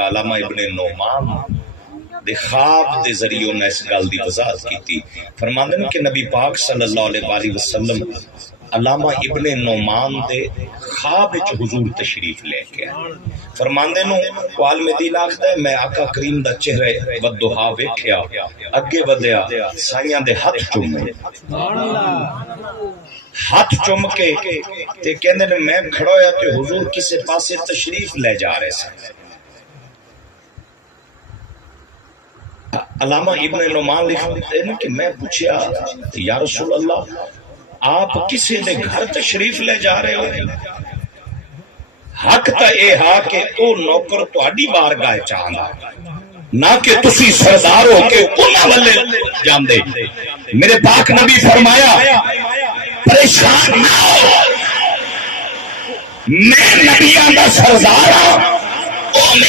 علامہ ابن نعمان دے خواب دے ذریعے انہیں اس گل دی وضاحت کی فرماندے نے کہ نبی پاک صلی اللہ علیہ وسلم علامہ ابن نعمان دے خواب وچ حضور تشریف لے کے آئے فرماندے نو عالم دین آکھدا ہے میں آقا کریم دا چہرہ ودھا ویکھیا اگے ودیا سائیاں دے ہتھ چومے ہاتھ چوم کے تے کہندے نے میں کھڑا ہویا تے حضور کسے پاسے تشریف لے جا رہے سن علامہ ابن نعمان لکھتے ہیں کہ میں پوچھیا یا رسول اللہ آپ کسی دے گھر تشریف لے جا رہے ہو حق تا اے ہا کہ او نوکر تہاڈی بارگاہ چاہندا نہ کہ تسی سردار ہو کے انہاں والے جاندے میرے پاک نبی فرمایا پریشان نہ ہو میں نبیاں دا سردار ہوں